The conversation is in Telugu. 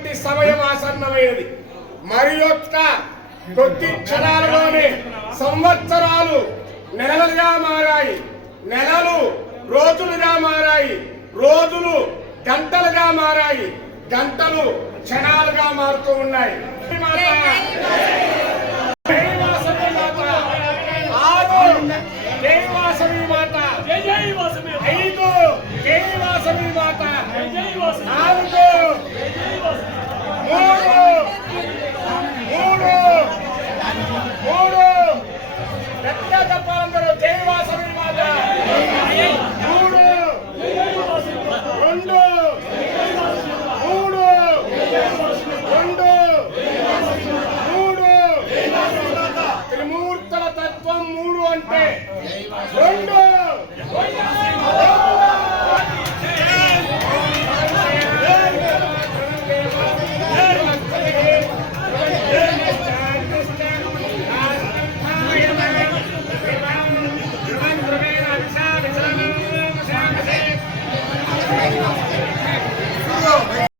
కాబట్టి సమయం ఆసన్నమైనది. మరి యొక్క కొద్ది క్షణాలలోనే సంవత్సరాలు నెలలుగా మారాయి. నెలలు రోజులుగా మారాయి. రోజులు గంటలుగా మారాయి. గంటలు క్షణాలుగా మారుతూ ఉన్నాయి. ఐదు! నాలుగు! pembunuhan pe. Bondol.